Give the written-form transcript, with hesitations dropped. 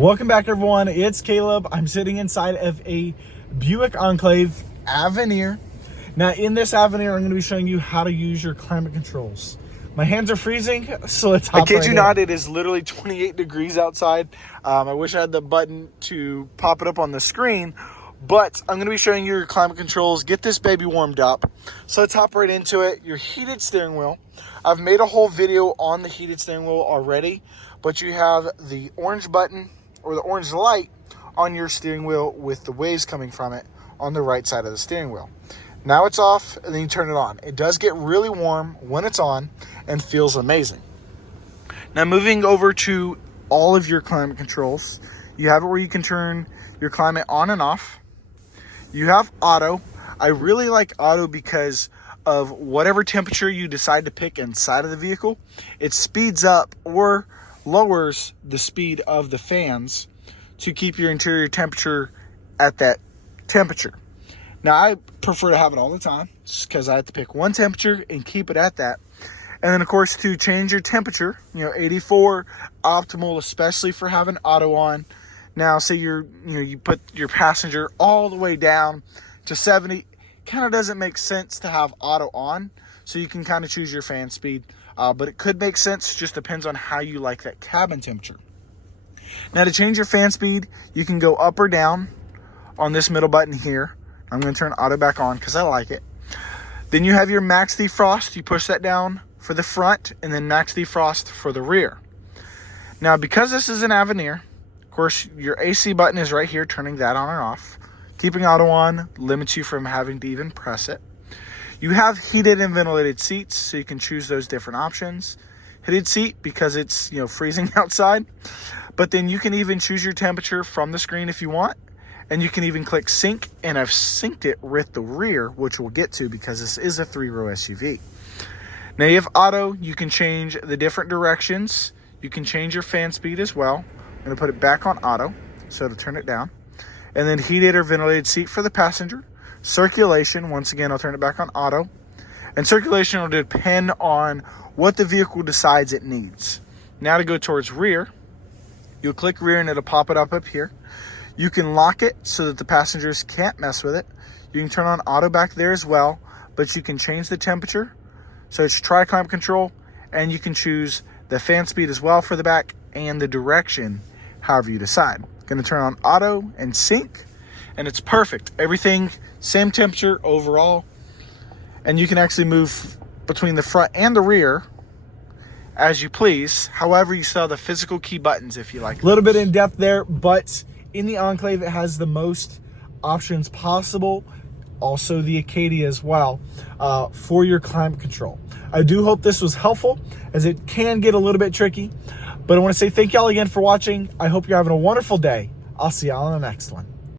Welcome back, everyone. It's Caleb. I'm sitting inside of a Buick Enclave Avenir. Now, in this Avenir, I'm going to be showing you how to use your climate controls. My hands are freezing, so let's hop I kid right you in. not, it is literally 28 degrees outside. I wish I had the button to pop it up on the screen, but I'm going to be showing you your climate controls. Get this baby warmed up. So let's hop right into it. Your heated steering wheel. I've made a whole video on the heated steering wheel already, but you have the orange button or the orange light on your steering wheel with the waves coming from it on the right side of the steering wheel. Now it's off, and then you turn it on. It does get really warm when it's on and feels amazing. Now moving over to all of your climate controls, you have it where you can turn your climate on and off. You have auto. I really like auto because of whatever temperature you decide to pick inside of the vehicle, it speeds up or lowers the speed of the fans to keep your interior temperature at that temperature. Now, I prefer to have it all the time because I have to pick one temperature and keep it at that. And then, of course, to change your temperature, 84 optimal, especially for having auto on. Now, say you put your passenger all the way down to 70. Kind of doesn't make sense to have auto on, so you can kind of choose your fan speed. But it could make sense, just depends on how you like that cabin temperature. Now, to change your fan speed, you can go up or down on this middle button here. I'm going to turn auto back on because I like it. Then you have your max defrost. You push that down for the front and then max defrost for the rear. Now, because this is an Avenir, of course, your AC button is right here, turning that on or off. Keeping auto on limits you from having to even press it. You have heated and ventilated seats, so you can choose those different options. Heated seat because it's freezing outside, but then you can even choose your temperature from the screen if you want, and you can even click sync, and I've synced it with the rear, which we'll get to because this is a 3-row SUV. Now you have auto. You can change the different directions. You can change your fan speed as well. I'm going to put it back on auto, so to turn it down, and then heated or ventilated seat for the passenger. Circulation, once again, I'll turn it back on auto. And circulation will depend on what the vehicle decides it needs. Now to go towards rear, you'll click rear and it'll pop it up here. You can lock it so that the passengers can't mess with it. You can turn on auto back there as well, but you can change the temperature. So it's tri-climate control, and you can choose the fan speed as well for the back and the direction, however you decide. Going to turn on auto and sync, and it's perfect. Everything same temperature overall, and you can actually move between the front and the rear as you please. However, you still have the physical key buttons if you like. A little bit in depth there, but in the Enclave, it has the most options possible. Also the Acadia as well for your climate control. I do hope this was helpful, as it can get a little bit tricky, but I want to say thank y'all again for watching. I hope you're having a wonderful day. I'll see y'all on the next one.